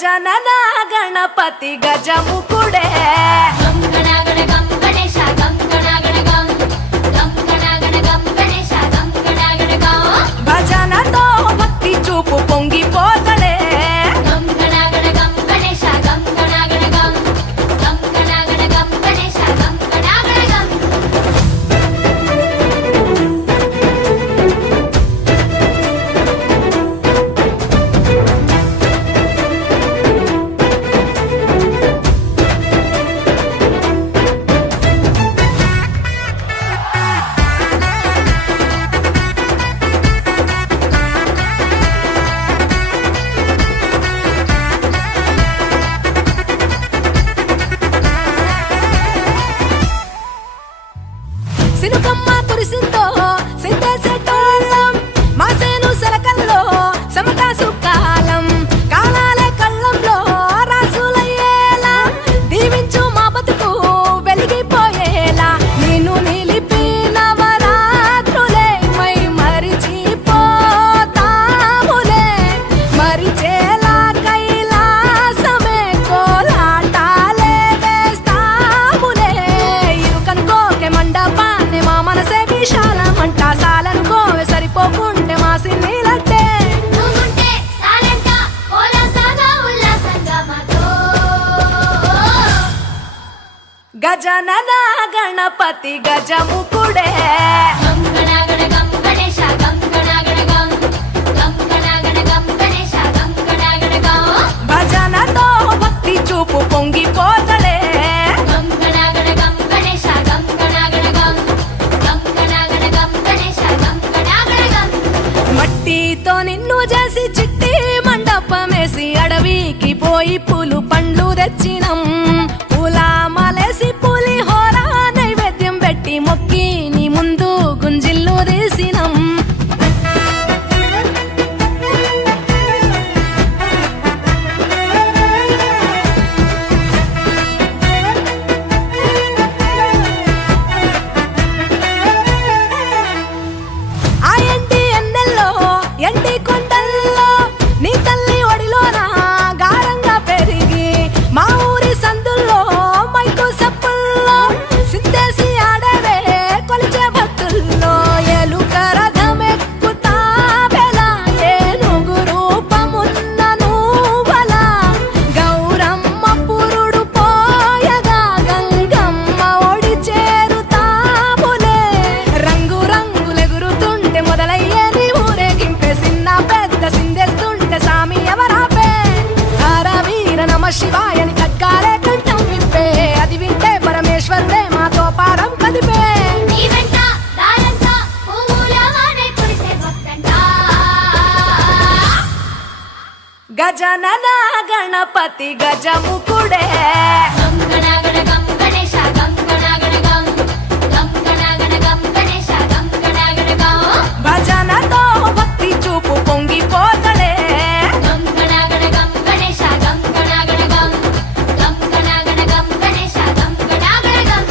गजानन गणपति गजमुकुडे गम गण गम गणेश गम गण गम गणेश गम गण गम भजनतो भक्ति चूपु పొంగిపోతడే गम गण गम गणेश गम गण गम गणेश गम गण गम సినుకమ్మ కురిసిందో సిద్ధేసేటోళ్ళం మాసేను సరకల్లో సమతాసు కాలం కాలాలే కళ్ళంలో రాసులయ్యేలా దీవించు మా బతుకు వెలిగిపోయేలా నిన్ను నిలిపిన వరాత్రులే మై మరిచిపోతాములే మరిచేలా కైలాసమే కోలాటాలే వేస్తాములే ఇరుకనుకోకే మండప మనసే విశాలమంట సాలనుకోవే సరిపోకుంటే మాసి నీలంటే నువ్వుంటే సాలెంట ఓలాసగా ఉల్లాసంగా మాతో గజానన గణపతి గజముకుడే గం గణ గం గణేశ గం గణ గం గణేశ గం గణ గం భజనతో భక్తి చూపు పొంగిపోతడే మట్టితో నిన్ను చేసి చిట్టి మండపమేసి అడవికి పోయి పూలు పండ్లు తెచ్చినం పూలమాలేసి పులిహోర నైవేద్యం పెట్టి మొక్కి నీ ముందు గుంజిల్లు తీసినం ఎండి కొండల్లో నీ తల్లి ఒడిలోన గారంగా పెరిగి మా ఊరి సందుల్లో మైకు సప్పుల్లో సిద్ధేసి ఆడవే కొలిచే భక్తుల్లో ఎలుక రథమెక్కుతావెలా ఏనుగు రూపమున్న నువ్వలా గౌరమ్మ పురుడు పోయగా గంగమ్మ ఒడి చేరుతాములే రంగు రంగులెగురుతుంటే మొదలయ్యే సిందేస్తుంటే సామి ఎవరాపే హరవీర నమ శివాయని ఖడ్గాలే కంఠం విప్పే అది వింటే పరమేశ్వరుడే మాతో పారం కదిపే గజానన గణపతి గజముకుడే గం గణ గం గణేశ గం గణ గం గణేశ గం గణ గం భజనతో భక్తి చూపు పొంగిపోతడే గం గణ గం గణేశ గం గణ గం గణేశ గం గణ గం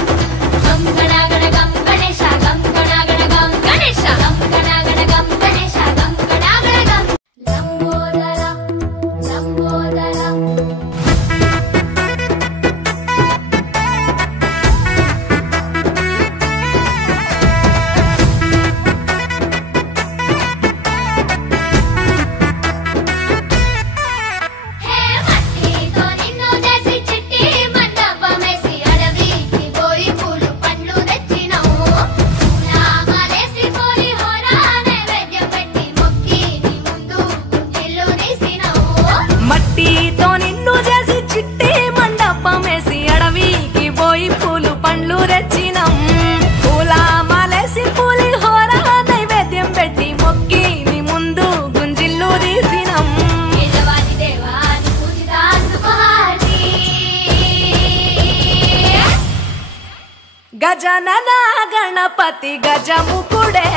గణేశ గం గణేశ గం గణేశ గం లంబోదర లంబోదర మట్టితో నిన్ను చేసి చిట్టి మండపమేసి అడవికి పోయి పూలు పండ్లు తెచ్చినం పూలమాలేసి పులిహోర నైవేద్యం పెట్టి మొక్కి నీ ముందు గుంజిల్లు తీసినం గజానన గణపతి గజముకుడే